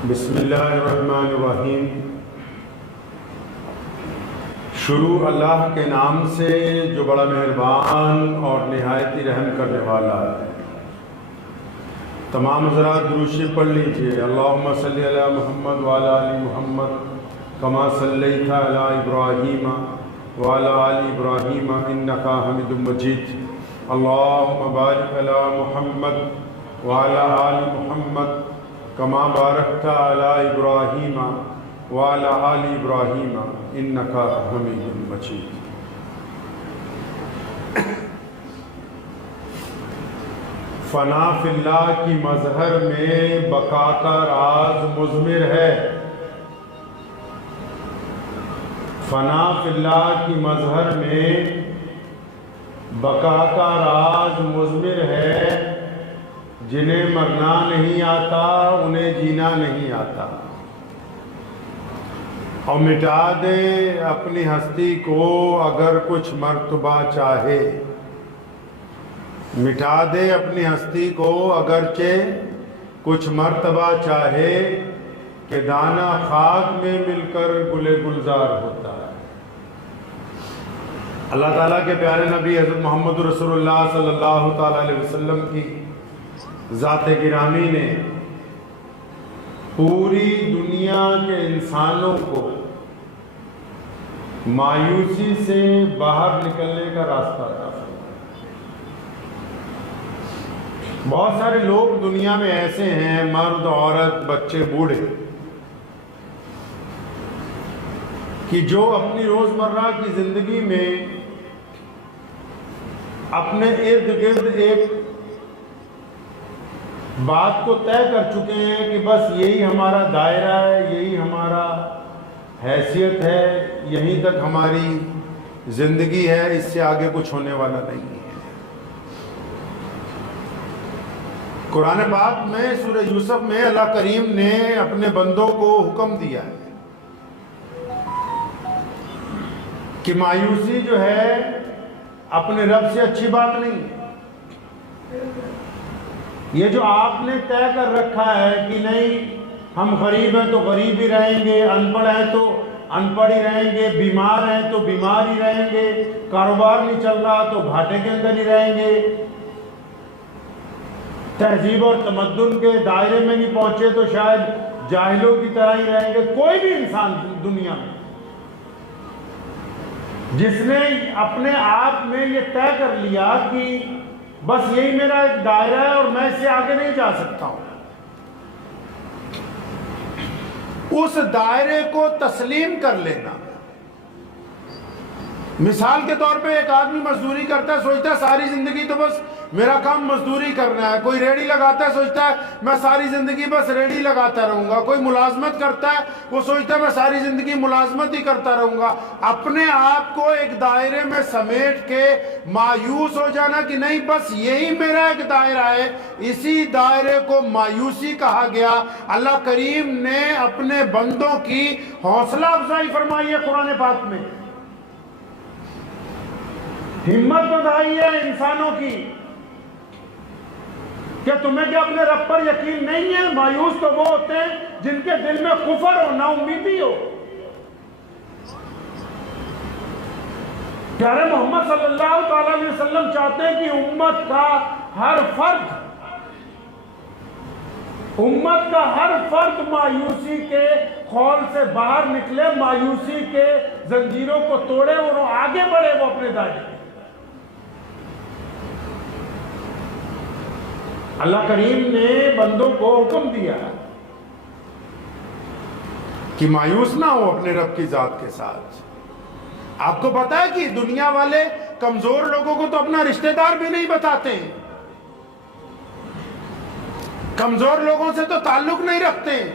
بسم اللہ الرحمن الرحیم۔ شروع اللہ کے نام سے جو بڑا مہربان اور نہایت ہی رحم کرنے والا ہے۔ تمام حضرات درود شریف پڑھ لیجئے۔ اللہم صلی علی محمد وعلی آل محمد کما صلیت علی ابراہیم وعلی آل ابراہیم انک حمید مجید۔ اللہم بارک علی محمد وعلی آل محمد کما بارکت علی ابراہیم وعلی آل ابراہیم انک حمید مجید۔ فنا فی اللہ کی مظہر میں بقا کا راز مضمر ہے۔ فنا فی اللہ کی مظہر میں بقا کا راز مضمر ہے۔ جنہیں مرنا نہیں آتا انہیں جینا نہیں آتا، اور مٹا دے اپنی ہستی کو اگر کچھ مرتبہ چاہے۔ مٹا دے اپنی ہستی کو اگرچہ کچھ مرتبہ چاہے، کہ دانہ خاک میں مل کر گل گلزار ہوتا ہے۔ اللہ تعالیٰ کے پیارے نبی حضرت محمد رسول اللہ صلی اللہ تعالیٰ علیہ وسلم کی ذات گرامی نے پوری دنیا کے انسانوں کو مایوسی سے باہر نکلنے کا راستہ عطا فرمایا۔ بہت سارے لوگ دنیا میں ایسے ہیں، مرد عورت بچے بوڑھے، کہ جو اپنی روزمرہ کی زندگی میں اپنے ارد گرد ایک بات کو طے کر چکے ہیں کہ بس یہی ہمارا دائرہ ہے، یہی ہمارا حیثیت ہے، یہیں تک ہماری زندگی ہے، اس سے آگے کچھ ہونے والا نہیں ہے۔ قرآن پاک میں سورہ یوسف میں اللہ کریم نے اپنے بندوں کو حکم دیا ہے کہ مایوسی جو ہے اپنے رب سے اچھی بات نہیں ہے۔ یہ جو آپ نے طے کر رکھا ہے کہ نہیں ہم غریب ہیں تو غریب ہی رہیں گے، ان پڑھ ہیں تو ان پڑھ ہی رہیں گے، بیمار ہیں تو بیمار ہی رہیں گے، کاروبار نہیں چل رہا تو گھاٹے کے اندر ہی رہیں گے، تہذیب اور تمدن کے دائرے میں نہیں پہنچے تو شاید جاہلوں کی طرح ہی رہیں گے۔ کوئی بھی انسان دنیا میں جس نے اپنے آپ میں یہ طے کر لیا کہ بس یہی میرا ایک دائرہ ہے اور میں اس سے آگے نہیں جا سکتا ہوں، اس دائرے کو تسلیم کر لینا۔ مثال کے طور پہ ایک آدمی مزدوری کرتا ہے، سوچتا ہے ساری زندگی تو بس میرا کام مزدوری کرنا ہے۔ کوئی ریڑھی لگاتا ہے، سوچتا ہے میں ساری زندگی بس ریڑھی لگاتا رہوں گا۔ کوئی ملازمت کرتا ہے، وہ سوچتا ہے میں ساری زندگی ملازمت ہی کرتا رہوں گا۔ اپنے آپ کو ایک دائرے میں سمیٹ کے مایوس ہو جانا کہ نہیں بس یہی میرا ایک دائرہ ہے، اسی دائرے کو مایوسی کہا گیا۔ اللہ کریم نے اپنے بندوں کی حوصلہ افزائی فرمائی ہے قرآن پاک میں، ہمت بڑھائی ہے انسانوں کی کہ تمہیں کیا اپنے رب پر یقین نہیں ہے؟ مایوس تو وہ ہوتے ہیں جن کے دل میں کفر ہو، نا امیدی ہو۔ پیارے محمد صلی اللہ تعالیٰ علیہ وسلم چاہتے ہیں کہ امت کا ہر فرد مایوسی کے خول سے باہر نکلے، مایوسی کے زنجیروں کو توڑے اور آگے بڑھے وہ اپنے دائرے۔ اللہ کریم نے بندوں کو حکم دیا کہ مایوس نہ ہو اپنے رب کی ذات کے ساتھ۔ آپ کو پتا ہے کہ دنیا والے کمزور لوگوں کو تو اپنا رشتہ دار بھی نہیں بتاتے ہیں، کمزور لوگوں سے تو تعلق نہیں رکھتے ہیں۔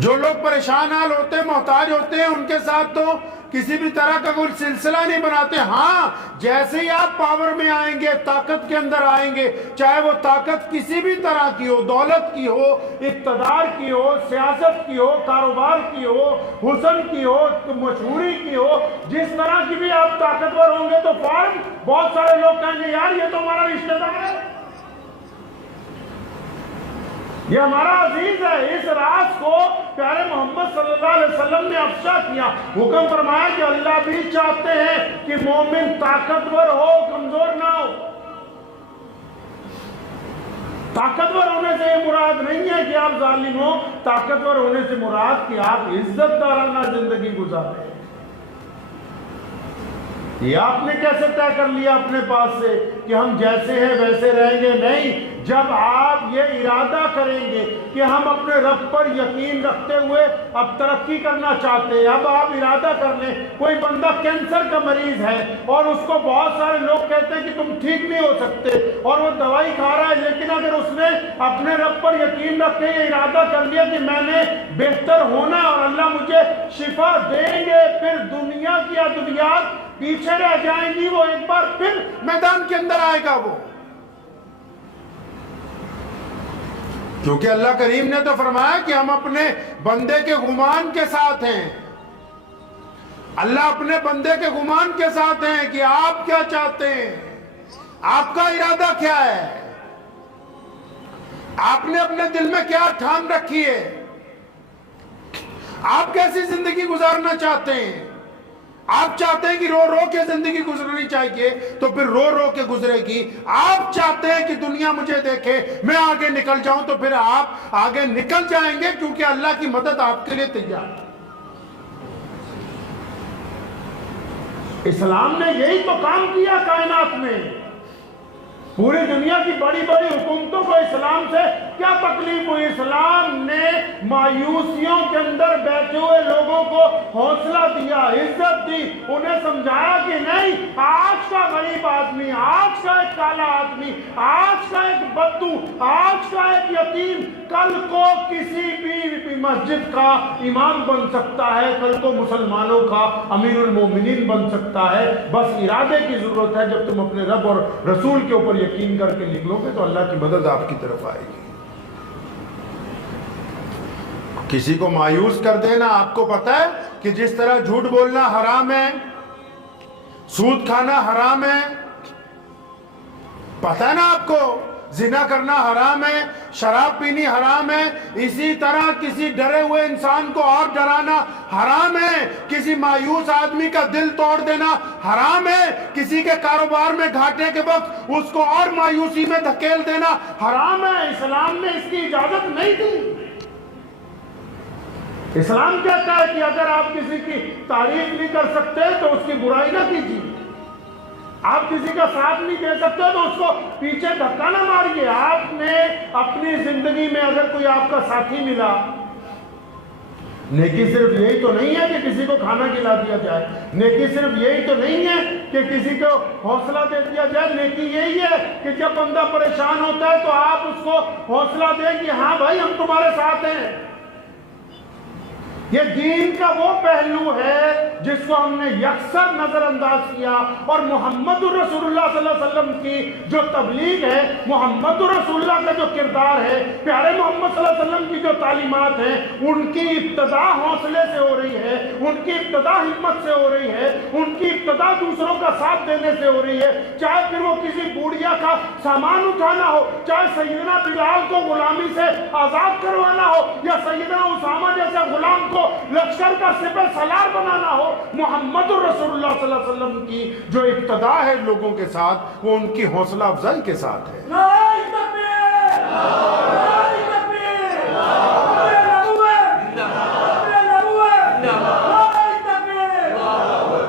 جو لوگ پریشان حال ہوتے ہیں، محتاج ہوتے ہیں، ان کے ساتھ تو کسی بھی طرح کا کوئی سلسلہ نہیں بناتے۔ ہاں جیسے ہی آپ پاور میں آئیں گے، طاقت کے اندر آئیں گے، چاہے وہ طاقت کسی بھی طرح کی ہو، دولت کی ہو، اقتدار کی ہو، سیاست کی ہو، کاروبار کی ہو، حسن کی ہو، مشہوری کی ہو، جس طرح کی بھی آپ طاقتور ہوں گے تو فوراً بہت سارے لوگ کہیں گے یار یہ تو ہمارا رشتہ دار ہے۔ یہ ہمارا عزیز ہے. اس راز کو پیارے محمد صلی اللہ علیہ وسلم نے افشا کیا. حکم فرمایا کہ اللہ بھی چاہتے ہیں کہ مومن طاقتور ہو، کمزور نہ ہو. طاقتور ہونے سے یہ مراد نہیں ہے کہ آپ ظالم ہو. طاقتور ہونے سے مراد کہ آپ عزت دارانہ زندگی گزاریں. یہ آپ نے کیسے طے کر لیا اپنے پاس سے کہ ہم جیسے ہیں ویسے رہیں گے؟ نہیں. جب آپ یہ ارادہ کریں گے کہ ہم اپنے رب پر یقین رکھتے ہوئے اب ترقی کرنا چاہتے ہیں. اب آپ ارادہ کر لیں کوئی بندہ کینسر کا مریض ہے اور اس کو بہت سارے لوگ کہتے ہیں کہ تم ٹھیک نہیں ہو سکتے اور وہ دوائی کھا رہا ہے، لیکن اگر اس نے اپنے رب پر یقین رکھ کے یہ ارادہ کر لیا کہ میں نے بہتر ہونا اور اللہ مجھے شفا دیں گے، پھر دنیا کی ادویات پیچھے رہ جائیں گی، وہ ایک بار پھر میدان کے اندر آئے گا. وہ کیونکہ اللہ کریم نے تو فرمایا کہ ہم اپنے بندے کے گمان کے ساتھ ہیں. اللہ اپنے بندے کے گمان کے ساتھ ہیں کہ آپ کیا چاہتے ہیں، آپ کا ارادہ کیا ہے، آپ نے اپنے دل میں کیا ٹھان رکھی ہے، آپ کیسی زندگی گزارنا چاہتے ہیں. آپ چاہتے ہیں کہ رو رو کے زندگی گزرنی چاہیے تو پھر رو رو کے گزرے گی. آپ چاہتے ہیں کہ دنیا مجھے دیکھے، میں آگے نکل جاؤں تو پھر آپ آگے نکل جائیں گے، کیونکہ اللہ کی مدد آپ کے لیے تیار ہے. اسلام نے یہی تو کام کیا کائنات میں. پوری دنیا کی بڑی بڑی حکومتوں کو اسلام سے کیا تکلیف ہوئی؟ اسلام نے مایوسیوں کے اندر بیٹھے ہوئے لوگوں کو حوصلہ دیا، عزت دی، انہیں سمجھایا کہ نہیں، آج کا غریب آدمی، آج کا ایک کالا آدمی، آج کا ایک بدو، آج کا ایک یتیم کل کو کسی بھی مسجد کا امام بن سکتا ہے، کل کو مسلمانوں کا امیر المومنین بن سکتا ہے. بس ارادے کی ضرورت ہے. جب تم اپنے رب اور رسول کے اوپر یقین کر کے نکلو گے تو اللہ کی مدد آپ کی طرف آئے گی. کسی کو مایوس کر دینا، آپ کو پتا ہے کہ جس طرح جھوٹ بولنا حرام ہے، سود کھانا حرام ہے، پتا ہے نا آپ کو، زنا کرنا حرام ہے، شراب پینی حرام ہے، اسی طرح کسی ڈرے ہوئے انسان کو اور ڈرانا حرام ہے، کسی مایوس آدمی کا دل توڑ دینا حرام ہے، کسی کے کاروبار میں گھاٹے کے وقت اس کو اور مایوسی میں دھکیل دینا حرام ہے. اسلام نے اس کی اجازت نہیں دی. اسلام کہتا ہے کہ اگر آپ کسی کی تعریف نہیں کر سکتے تو اس کی برائی نہ کیجیے، آپ کسی کا ساتھ نہیں دے سکتے تو اس کو پیچھے دھکا نہ ماریے. آپ نے اپنی زندگی میں اگر کوئی آپ کا ساتھی ملا، نیکی صرف یہی تو نہیں ہے کہ کسی کو کھانا کھلا دیا جائے، نیکی صرف یہی تو نہیں ہے کہ کسی کو حوصلہ دے دیا جائے. نیکی یہی ہے کہ جب بندہ پریشان ہوتا ہے تو آپ اس کو حوصلہ دیں کہ ہاں بھائی ہم تمہارے ساتھ ہیں. یہ دین کا وہ پہلو ہے جس کو ہم نے یکسر نظر انداز کیا، اور محمد الرسول اللہ صلی اللہ علیہ وسلم کی جو تبلیغ ہے، محمد الرسول اللہ کا جو کردار ہے، پیارے محمد صلی اللہ علیہ وسلم کی جو تعلیمات ہیں، ان کی ابتدا حوصلے سے ہو رہی ہے، ان کی ابتدا ہمت سے ہو رہی ہے، ان کی ابتدا دوسروں کا ساتھ دینے سے ہو رہی ہے. چاہے پھر وہ کسی بوڑھیا کا سامان اٹھانا ہو، چاہے سیدنا بلال کو غلامی سے آزاد کروانا ہو، یا سیدنا اسامہ جیسے غلام کو لشکر کا سپہ سالار بنانا ہو. محمد رسول اللہ صلی اللہ علیہ وسلم کی جو ابتدا ہے لوگوں کے ساتھ، وہ ان کی حوصلہ افزائی کے ساتھ ہے.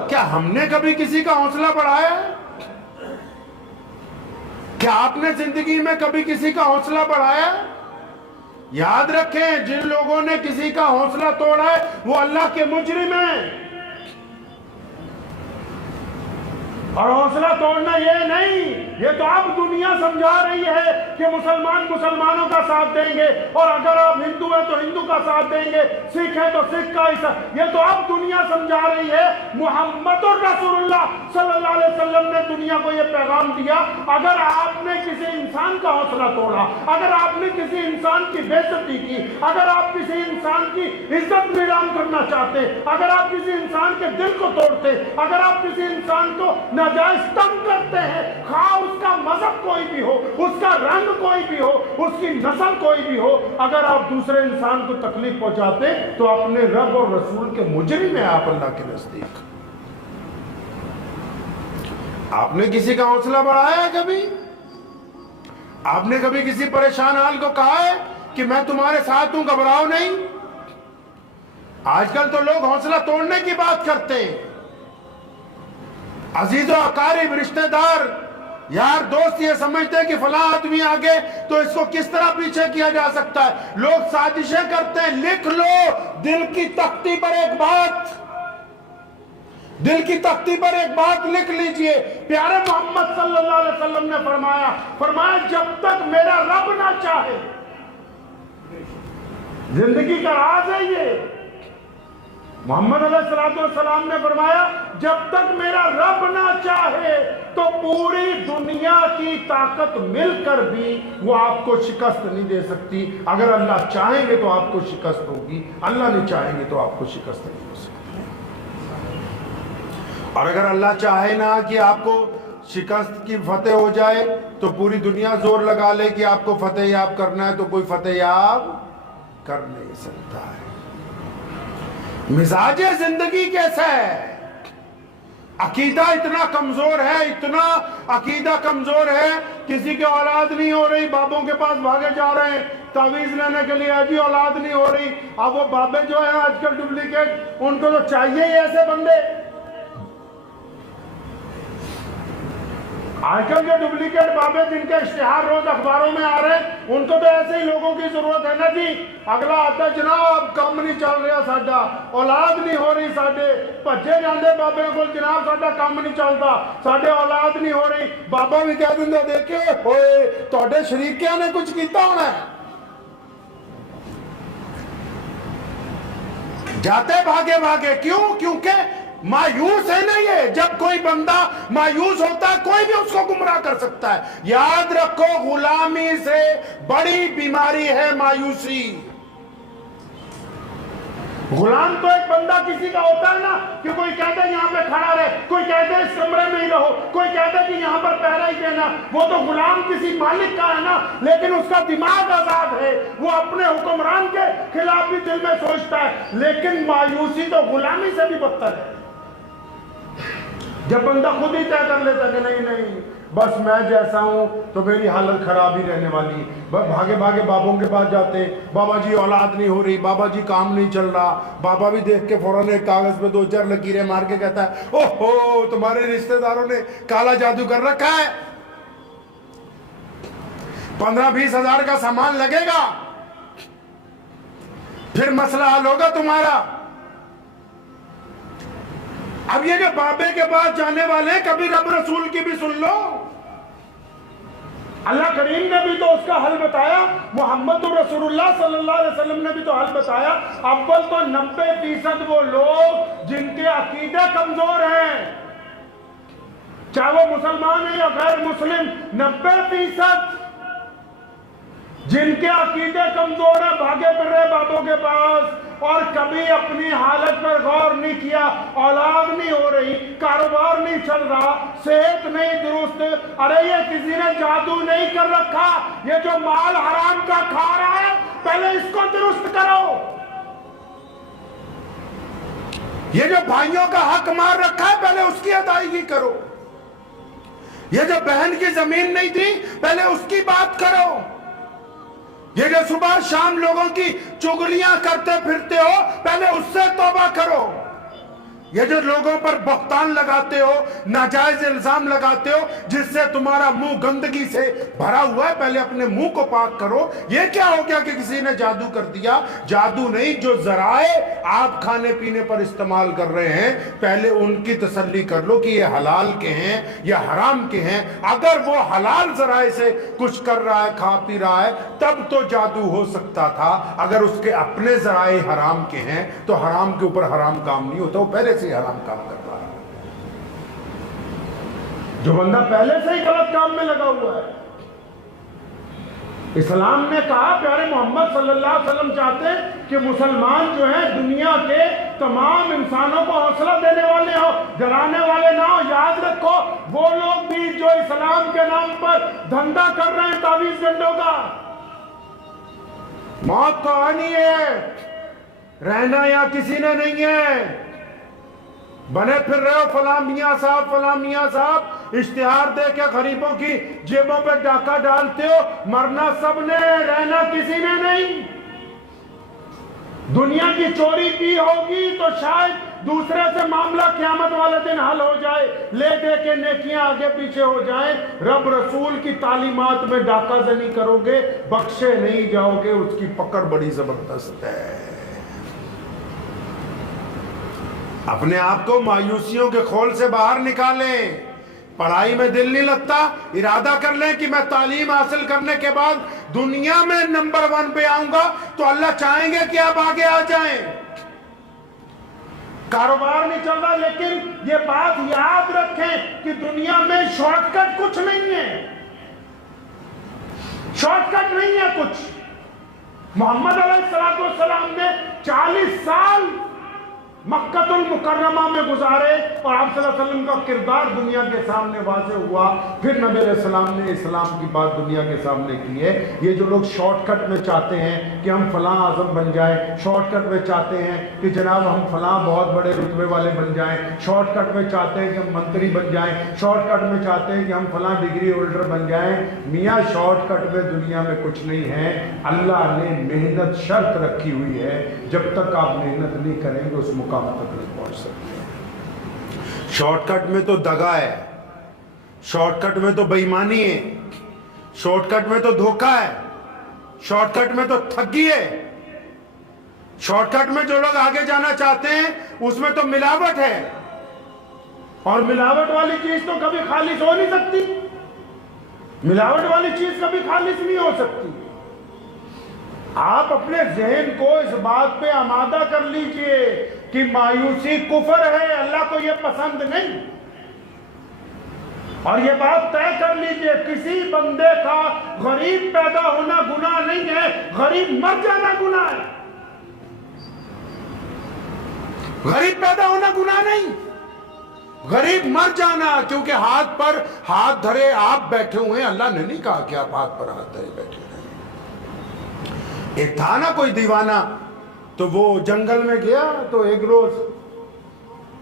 کیا ہم نے کبھی کسی کا حوصلہ بڑھایا ہے؟ کیا آپ نے زندگی میں کبھی کسی کا حوصلہ بڑھایا ہے؟ یاد رکھیں، جن لوگوں نے کسی کا حوصلہ توڑا ہے وہ اللہ کے مجرم ہیں. اور حوصلہ توڑنا یہ نہیں، یہ تو اب دنیا سمجھا رہی ہے کہ مسلمان مسلمانوں کا ساتھ دیں گے، اور اگر آپ ہندو ہیں تو ہندو کا ساتھ دیں گے، سکھ ہیں تو سکھ کا یہ تو اب دنیا سمجھا رہی ہے. محمد الرسول اللہ صلی اللہ علیہ وسلم نے دنیا کو یہ پیغام دیا، اگر آپ نے کسی انسان کا حوصلہ توڑا، اگر آپ نے کسی انسان کی بے عزتی کی، اگر آپ کسی انسان کی عزت ویران کرنا چاہتے، اگر آپ کسی انسان کے دل کو توڑتے، اگر آپ کسی انسان کو ناجائز تنگ کرتے ہیں، خواہ اس کا مذہب کوئی بھی ہو، اس کا رنگ کوئی بھی ہو، اس کی نسل کوئی بھی ہو، اگر آپ دوسرے انسان کو تکلیف پہنچاتے تو اپنے رب اور رسول کے مجرم ہیں آپ اللہ کے نزدیک۔ آپ نے کسی کا حوصلہ بڑھایا ہے کبھی؟ آپ نے کبھی کسی پریشان حال کو کہا ہے کہ میں تمہارے ساتھ ہوں، گھبراؤ نہیں؟ آج کل تو لوگ حوصلہ توڑنے کی بات کرتے ہیں۔ عزیز و اقارب، رشتہ دار، یار، دوست یہ سمجھتے ہیں کہ فلاں آدمی آگے تو اس کو کس طرح پیچھے کیا جا سکتا ہے۔ لوگ سازشیں کرتے ہیں۔ لکھ لو دل کی تختی پر ایک بات، دل کی تختی پر ایک بات لکھ لیجئے۔ پیارے محمد صلی اللہ علیہ وسلم نے فرمایا جب تک میرا رب نہ چاہے، زندگی کا راز ہے یہ۔ محمد علیہ السلام نے فرمایا جب تک میرا رب نہ چاہے تو پوری دنیا کی طاقت مل کر بھی وہ آپ کو شکست نہیں دے سکتی۔ اگر اللہ چاہیں گے تو آپ کو شکست ہوگی، اللہ نہیں چاہیں گے تو آپ کو شکست نہیں ہو سکتی۔ اور اگر اللہ چاہے نا کہ آپ کو شکست کی فتح ہو جائے تو پوری دنیا زور لگا لے کہ آپ کو فتح یاب کرنا ہے تو کوئی فتح یاب کر نہیں سکتا ہے۔ مزاج زندگی کیسا ہے؟ عقیدہ اتنا کمزور ہے، اتنا عقیدہ کمزور ہے، کسی کی اولاد نہیں ہو رہی، بابوں کے پاس بھاگے جا رہے ہیں تعویذ لینے کے لیے، جی اولاد نہیں ہو رہی۔ اب وہ بابے جو ہیں آج کل ڈپلیکیٹ، ان کو تو چاہیے ہی ایسے بندے۔ آج کل کے ڈپلیکیٹ بابے جن کے اشتہار روز اخباروں میں آ رہے ہیں، ان کو تو ایسے ہی لوگوں کی ضرورت ہے نا جی۔ اگلا آتا ہے جناب کام نہیں چل رہا ساڈا، اولاد نہیں ہو رہی ساڈے، بھجے جاندے بابے کو جناب ساڈا کام نہیں چلتا، ساڈے اولاد نہیں ہو رہی۔ بابا بھی کہہ دیں دیکھے ہوئے تہاڈے شریکیاں نے کچھ کیتا ہونا ہے۔ جاتے بھاگے بھاگے، کیوں؟ کیونکہ مایوس ہے نا یہ۔ جب کوئی بندہ مایوس ہوتا ہے کوئی بھی اس کو گمراہ کر سکتا ہے۔ یاد رکھو غلامی سے بڑی بیماری ہے مایوسی۔ غلام تو ایک بندہ کسی کا ہوتا ہے نا کہ کوئی کہتا ہے یہاں پہ کھڑا رہے، کوئی کہتا ہے اس کمرے میں ہی رہو، کوئی کہتا ہے کہ یہاں پر پہرا ہی دینا۔ وہ تو غلام کسی مالک کا ہے نا، لیکن اس کا دماغ آزاد ہے، وہ اپنے حکمران کے خلاف بھی دل میں سوچتا ہے۔ لیکن مایوسی تو غلامی سے بھی بدتر ہے۔ جب بندہ خود ہی طے کر لیتا کہ نہیں بس میں جیسا ہوں تو میری حالت خراب ہی رہنے والی، بس بھاگے بھاگے بابوں کے پاس جاتے، بابا جی اولاد نہیں ہو رہی، بابا جی کام نہیں چل رہا۔ بابا بھی دیکھ کے فوراً ایک کاغذ پہ 2-4 لکیریں مار کے کہتا ہے اوہو تمہارے رشتہ داروں نے کالا جادو کر رکھا ہے، 15-20 ہزار کا سامان لگے گا، پھر مسئلہ حل ہوگا تمہارا۔ اب یہ جو بابے کے پاس جانے والے ہیں، کبھی رب رسول کی بھی سن لو۔ اللہ کریم نے بھی تو اس کا حل بتایا، محمد رسول اللہ صلی اللہ علیہ وسلم نے بھی تو حل بتایا۔ اول تو 90% وہ لوگ جن کے عقیدے کمزور ہیں، چاہے وہ مسلمان ہیں یا غیر مسلم، 90% جن کے عقیدے کمزور ہیں، بھاگے پھر رہے بابوں کے پاس اور کبھی اپنی حالت پر غور نہیں کیا۔ اولاد نہیں ہو رہی، کاروبار نہیں چل رہا، صحت نہیں درست، ارے یہ کسی نے جادو نہیں کر رکھا، یہ جو مال حرام کا کھا رہا ہے پہلے اس کو درست کرو، یہ جو بھائیوں کا حق مار رکھا ہے پہلے اس کی ادائیگی کرو، یہ جو بہن کی زمین نہیں تھی پہلے اس کی بات کرو، یہ جو صبح شام لوگوں کی چگلیاں کرتے پھرتے ہو پہلے اس سے توبہ کرو، یہ جو لوگوں پر بہتان لگاتے ہو، ناجائز الزام لگاتے ہو جس سے تمہارا منہ گندگی سے بھرا ہوا ہے، پہلے اپنے منہ کو پاک کرو۔ یہ کیا ہو گیا کہ کسی نے جادو کر دیا؟ جادو نہیں، جو ذرائع آپ کھانے پینے پر استعمال کر رہے ہیں پہلے ان کی تسلی کر لو کہ یہ حلال کے ہیں یا حرام کے ہیں۔ اگر وہ حلال ذرائع سے کچھ کر رہا ہے، کھا پی رہا ہے، تب تو جادو ہو سکتا تھا۔ اگر اس کے اپنے ذرائع حرام کے ہیں تو حرام کے اوپر حرام کام نہیں ہوتا، وہ پہلے سے حرام کام کر رہا ہے۔ جو بندہ پہلے سے ہی غلط کام میں لگا ہوا ہے اسلام نے کہا پیارے محمد صلی اللہ علیہ وسلم چاہتے ہیں کہ مسلمان جو ہیں دنیا کے تمام انسانوں کو حوصلہ دینے والے ہو، ڈرانے والے نہ ہو۔ یاد رکھو وہ لوگ بھی جو اسلام کے نام پر دھندا کر رہے ہیں تعویذ گنڈوں کا، موت تو آنی ہے، رہنا یہاں کسی نے نہیں ہے۔ بنے پھر رہے ہو فلاں میاں صاحب فلاں میاں صاحب، اشتہار دے کے غریبوں کی جیبوں پہ ڈاکہ ڈالتے ہو، مرنا سب نے، رہنا کسی نے نہیں۔ دنیا کی چوری کی ہوگی تو شاید دوسرے سے معاملہ قیامت والے دن حل ہو جائے، لے دے کے نیکیاں آگے پیچھے ہو جائیں۔ رب رسول کی تعلیمات میں ڈاکہ زنی کرو گے بخشے نہیں جاؤ گے، اس کی پکڑ بڑی زبردست ہے۔ اپنے آپ کو مایوسیوں کے خول سے باہر نکالیں، پڑھائی میں دل نہیں لگتا، ارادہ کر لیں کہ میں تعلیم حاصل کرنے کے بعد دنیا میں نمبر 1 پہ آؤں گا تو اللہ چاہیں گے کہ آپ آگے آ جائیں۔ کاروبار نہیں چل رہا، لیکن یہ بات یاد رکھیں کہ دنیا میں شارٹ کٹ کچھ نہیں ہے، شارٹ کٹ نہیں ہے کچھ۔ محمد علیہ السلام نے 40 سال مکہ المکرمہ میں گزارے اور آپ صلی اللہ علیہ وسلم کا کردار دنیا کے سامنے واضح ہوا، پھر نبی علیہ السلام نے اسلام کی بات دنیا کے سامنے کی ہے۔ یہ جو لوگ شارٹ کٹ میں چاہتے ہیں کہ ہم فلاں اعظم بن جائیں، شارٹ کٹ میں چاہتے ہیں کہ جناب ہم فلاں بہت بڑے رتبے والے بن جائیں، شارٹ کٹ میں چاہتے ہیں کہ ہم منتری بن جائیں، شارٹ کٹ میں چاہتے ہیں کہ ہم فلاں ڈگری ہولڈر بن جائیں، میاں شارٹ کٹ میں دنیا میں کچھ نہیں ہے۔ اللہ نے محنت شرط رکھی ہوئی ہے، جب تک آپ محنت نہیں کریں گے اس مقام تک نہیں پہنچ سکتے۔ شارٹ کٹ میں تو دغا ہے، شارٹ کٹ میں تو بے ایمانی ہے، شارٹ کٹ میں تو دھوکہ ہے، شارٹ کٹ میں تو ٹھگی ہے، شارٹ کٹ میں جو لوگ آگے جانا چاہتے ہیں اس میں تو ملاوٹ ہے، اور ملاوٹ والی چیز تو کبھی خالص ہو نہیں سکتی، ملاوٹ والی چیز کبھی خالص نہیں ہو سکتی۔ آپ اپنے ذہن کو اس بات پہ آمادہ کر لیجئے کہ مایوسی کفر ہے، اللہ کو یہ پسند نہیں، اور یہ بات طے کر لیجئے کسی بندے کا غریب پیدا ہونا گناہ نہیں ہے، غریب مر جانا گناہ ہے۔ غریب پیدا ہونا گناہ نہیں، غریب مر جانا، کیونکہ ہاتھ پر ہاتھ دھرے آپ بیٹھے ہوئے ہیں، اللہ نے نہیں کہا کہ آپ ہاتھ پر ہاتھ دھرے بیٹھے ہیں۔ ایک تھا نا کوئی دیوانہ، تو وہ جنگل میں گیا تو ایک روز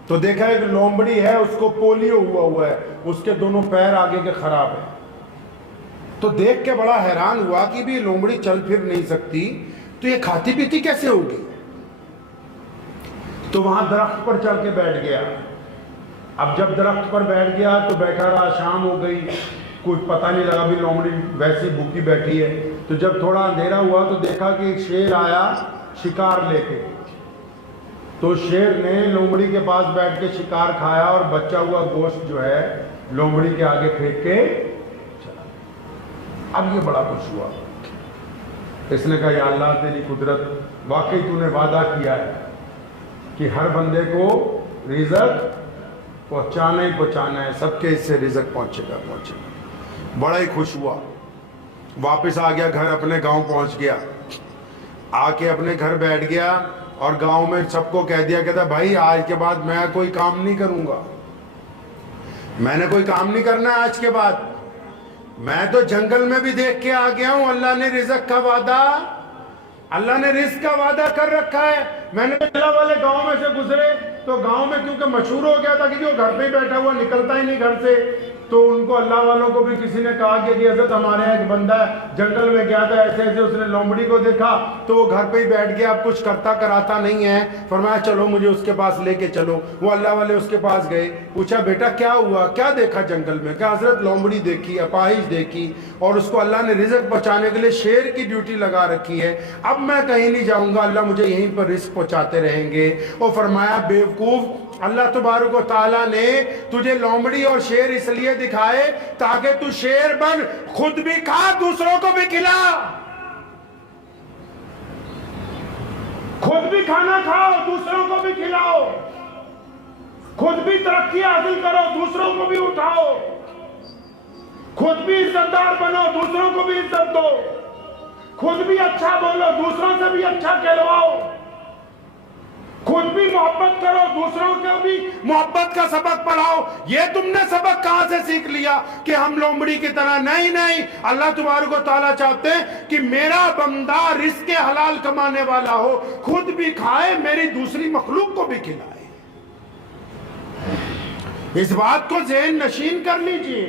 تو دیکھا ایک لومڑی ہے، اس کو پولیو ہوا ہے، اس کے دونوں پیر آگے کے خراب ہیں، تو دیکھ کے بڑا حیران ہوا کہ بھی لومڑی چل پھر نہیں سکتی تو یہ کھاتی پیتی کیسے ہوگی؟ تو وہاں درخت پر چڑھ کے بیٹھ گیا۔ اب جب درخت پر بیٹھ گیا تو بیٹھا رہا، شام ہو گئی، کچھ پتہ نہیں لگا، بھی لومڑی ویسی بھوکی بیٹھی ہے۔ تو جب تھوڑا اندھیرا ہوا تو دیکھا کہ ایک شیر آیا شکار لے کے، تو شیر نے لومڑی کے پاس بیٹھ کے شکار کھایا اور بچا ہوا گوشت جو ہے لومڑی کے آگے پھینک کے چلا۔ اب یہ بڑا خوش ہوا، اس نے کہا یا اللہ تیری قدرت، واقعی تو نے وعدہ کیا ہے کہ ہر بندے کو رزق پہنچانا ہی پہنچانا ہے، سب کے اس سے رزق پہنچے گا۔ بڑا ہی خوش ہوا، واپس آ گیا گھر، اپنے گاؤں پہنچ گیا، آ کے اپنے گھر بیٹھ گیا اور گاؤں میں سب کو کہہ دیا، کہتا بھائی آج کے بعد میں کوئی کام نہیں کروں گا، میں نے کوئی کام نہیں کرنا ہے آج کے بعد، میں تو جنگل میں بھی دیکھ کے آ گیا ہوں، اللہ نے رزق کا وعدہ، اللہ نے رزق کا وعدہ کر رکھا ہے۔ میں نے اللہ والے گاؤں میں سے گزرے تو گاؤں میں کیونکہ مشہور ہو گیا تھا کہ جو گھر پہ ہی بیٹھا ہوا نکلتا ہی نہیں گھر سے، تو ان کو اللہ والوں کو بھی کسی نے کہا کہ حضرت ہمارے یہاں ایک بندہ ہے جنگل میں گیا تھا، ایسے ایسے اس نے لومڑی کو دیکھا تو وہ گھر پہ ہی بیٹھ گیا، اب کچھ کرتا کراتا نہیں ہے، فرمایا چلو مجھے اس کے پاس لے کے چلو۔ وہ اللہ والے اس کے پاس گئے، پوچھا بیٹا کیا ہوا، کیا دیکھا جنگل میں؟ کہا حضرت لومڑی دیکھی، اپاہج دیکھی، اور اس کو اللہ نے رزق پہنچانے کے لیے شیر کی ڈیوٹی لگا رکھی ہے، اب میں کہیں نہیں جاؤں گا، اللہ مجھے یہیں پر رزق پہنچاتے رہیں گے۔ اور فرمایا بیوقوف، اللہ تبارک و تعالیٰ نے تجھے لومڑی اور شیر اس لیے دکھائے تاکہ تو شیر بن، خود بھی کھا دوسروں کو بھی کھلا، خود بھی کھانا کھاؤ دوسروں کو بھی کھلاؤ، خود بھی ترقی حاصل کرو دوسروں کو بھی اٹھاؤ، خود بھی عزت دار بنو دوسروں کو بھی عزت دو۔ خود بھی اچھا بولو، دوسروں سے بھی اچھا کہلواؤ، خود بھی محبت کرو، دوسروں کو بھی محبت کا سبق پڑھاؤ۔ یہ تم نے سبق کہاں سے سیکھ لیا کہ ہم لومڑی کی طرح؟ نہیں، اللہ تبارک و تعالیٰ چاہتے ہیں کہ میرا بندہ رزق حلال کمانے والا ہو، خود بھی کھائے، میری دوسری مخلوق کو بھی کھلائے۔ اس بات کو ذہن نشین کر لیجئے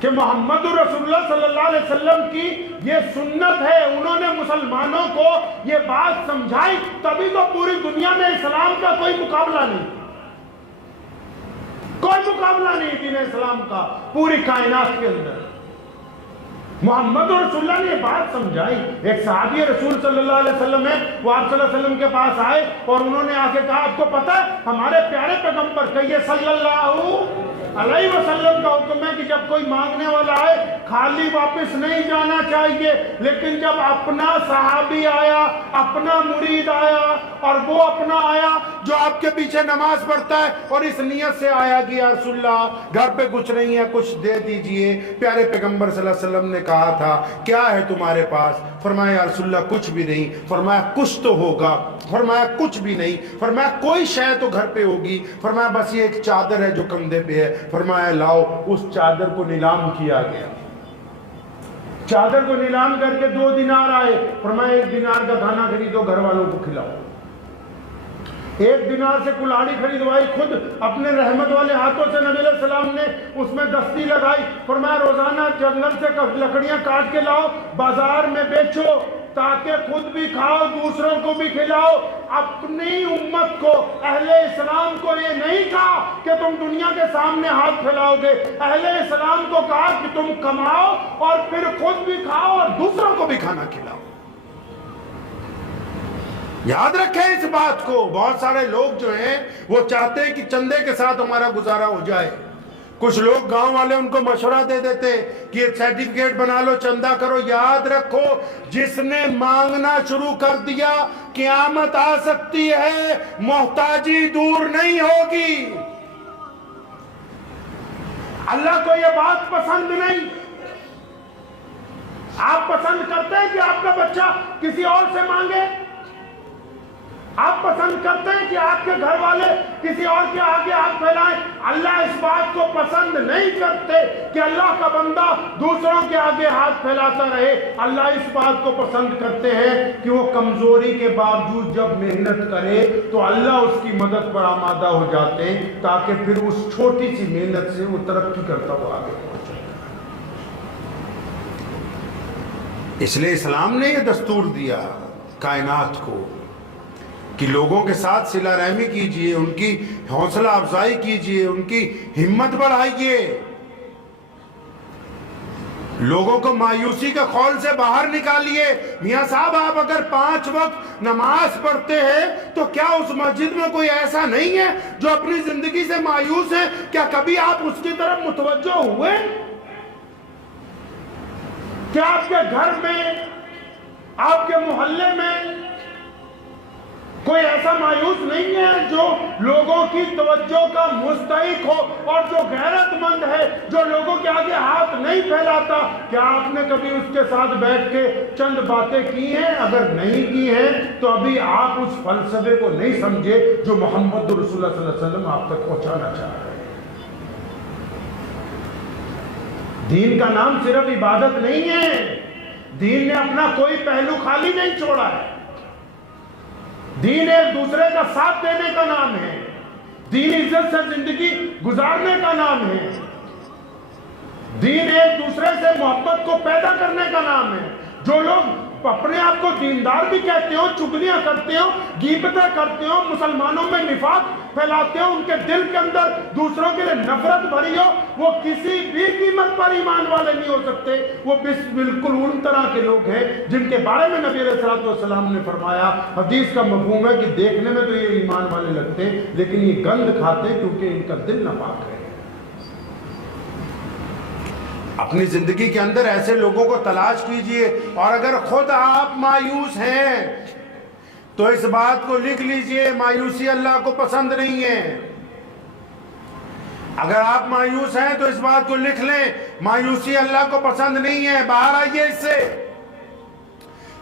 کہ محمد رسول اللہ صلی اللہ علیہ وسلم کی یہ سنت ہے، انہوں نے مسلمانوں کو یہ بات سمجھائی، تبھی تو پوری دنیا میں اسلام کا کوئی مقابلہ نہیں، کوئی مقابلہ نہیں دین اسلام کا پوری کائنات کے اندر۔ محمد رسول اللہ نے یہ بات سمجھائی۔ ایک صحابی رسول صلی اللہ علیہ وسلم ہے، وہ آپ صلی اللہ علیہ وسلم کے پاس آئے اور انہوں نے آ کے کہا، آپ کو پتہ ہے ہمارے پیارے پیغمبر کہیے صلی اللہ علیہ وسلم کا حکم ہے کہ جب کوئی مانگنے والا آئے خالی واپس نہیں جانا چاہیے، لیکن جب اپنا صحابی آیا، اپنا مرید آیا، اور وہ اپنا آیا جو آپ کے پیچھے نماز پڑھتا ہے اور اس نیت سے آیا کہ یا رسول اللہ گھر پہ کچھ نہیں ہے، کچھ دے دیجئے، پیارے پیغمبر صلی اللہ علیہ وسلم نے کہا تھا کیا ہے تمہارے پاس؟ فرمایا یا رسول اللہ کچھ بھی نہیں۔ فرمایا کچھ تو ہوگا؟ فرمایا کچھ بھی نہیں۔ فرمایا کوئی شے تو گھر پہ ہوگی؟ فرمایا بس یہ ایک چادر ہے جو کندھے پہ ہے۔ فرمایا لاؤ۔ اس چادر کو نیلام کیا گیا، چادر کو نیلام کر کے 2 دینار آئے۔ فرمایا 1 دینار کا کھانا خریدو، گھر والوں کو کھلاؤ۔ 1 دینار سے کلاڑی خریدوائی، خود اپنے رحمت والے ہاتھوں سے نبی علیہ السلام نے اس میں دستی لگائی۔ فرمایا روزانہ جنگل سے لکڑیاں کاٹ کے لاؤ، بازار میں بیچو تاکہ خود بھی کھاؤ، دوسروں کو بھی کھلاؤ۔ اپنی امت کو، اہل اسلام کو یہ نہیں کہا کہ تم دنیا کے سامنے ہاتھ پھیلاؤ گے، اہل اسلام کو کہا کہ تم کماؤ اور پھر خود بھی کھاؤ اور دوسروں کو بھی کھانا کھلاؤ۔ یاد رکھیں اس بات کو۔ بہت سارے لوگ جو ہیں وہ چاہتے ہیں کہ چندے کے ساتھ ہمارا گزارا ہو جائے۔ کچھ لوگ گاؤں والے ان کو مشورہ دے دیتے کہ یہ سرٹیفکیٹ بنا لو، چندہ کرو۔ یاد رکھو جس نے مانگنا شروع کر دیا قیامت آ سکتی ہے، محتاجی دور نہیں ہوگی۔ اللہ کو یہ بات پسند نہیں۔ آپ پسند کرتے ہیں کہ آپ کا بچہ کسی اور سے مانگے؟ آپ پسند کرتے ہیں کہ آپ کے گھر والے کسی اور کے آگے ہاتھ پھیلائیں؟ اللہ اس بات کو پسند نہیں کرتے کہ اللہ کا بندہ دوسروں کے آگے ہاتھ پھیلاتا رہے۔ اللہ اس بات کو پسند کرتے ہیں کہ وہ کمزوری کے باوجود جب محنت کرے تو اللہ اس کی مدد پر آمادہ ہو جاتے ہیں، تاکہ پھر اس چھوٹی سی محنت سے وہ ترقی کرتا ہوا آگے پہنچے۔ اس لیے اسلام نے یہ دستور دیا کائنات کو کہ لوگوں کے ساتھ صلہ رحمی کیجئے، ان کی حوصلہ افزائی کیجئے، ان کی ہمت بڑھائیے، لوگوں کو مایوسی کے خول سے باہر نکالیے۔ میاں صاحب آپ اگر 5 وقت نماز پڑھتے ہیں تو کیا اس مسجد میں کوئی ایسا نہیں ہے جو اپنی زندگی سے مایوس ہے؟ کیا کبھی آپ اس کی طرف متوجہ ہوئے؟ کیا آپ کے گھر میں، آپ کے محلے میں کوئی ایسا مایوس نہیں ہے جو لوگوں کی توجہ کا مستحق ہو اور جو غیرت مند ہے، جو لوگوں کے آگے ہاتھ نہیں پھیلاتا؟ کیا آپ نے کبھی اس کے ساتھ بیٹھ کے چند باتیں کی ہیں؟ اگر نہیں کی ہیں تو ابھی آپ اس فلسفے کو نہیں سمجھے جو محمد رسول اللہ صلی اللہ علیہ وسلم آپ تک پہنچانا چاہ رہے ہیں۔ دین کا نام صرف عبادت نہیں ہے، دین نے اپنا کوئی پہلو خالی نہیں چھوڑا ہے۔ دین ایک دوسرے کا ساتھ دینے کا نام ہے، دین عزت سے زندگی گزارنے کا نام ہے، دین ایک دوسرے سے محبت کو پیدا کرنے کا نام ہے۔ جو لوگ اپنے آپ کو دیندار بھی کہتے ہو، چگلیاں کرتے ہو، غیبتیں کرتے ہو، مسلمانوں میں نفاق پھیلاتے ہو، ان کے دل کے اندر دوسروں کے لیے نفرت بھری ہو، وہ کسی بھی قیمت پر ایمان والے نہیں ہو سکتے۔ وہ بالکل ان طرح کے لوگ ہیں جن کے بارے میں نبی علیہ السلام نے فرمایا، حدیث کا مفہوم ہے کہ دیکھنے میں تو یہ ایمان والے لگتے ہیں لیکن یہ گند کھاتے کیونکہ ان کا دل ناپاک ہے۔ اپنی زندگی کے اندر ایسے لوگوں کو تلاش کیجئے، اور اگر خود آپ مایوس ہیں تو اس بات کو لکھ لیجئے، مایوسی اللہ کو پسند نہیں ہے۔ اگر آپ مایوس ہیں تو اس بات کو لکھ لیں، مایوسی اللہ کو پسند نہیں ہے، باہر آئیے اس سے۔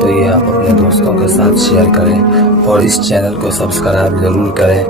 تو یہ آپ اپنے دوستوں کے ساتھ شیئر کریں اور اس چینل کو سبسکرائب ضرور کریں۔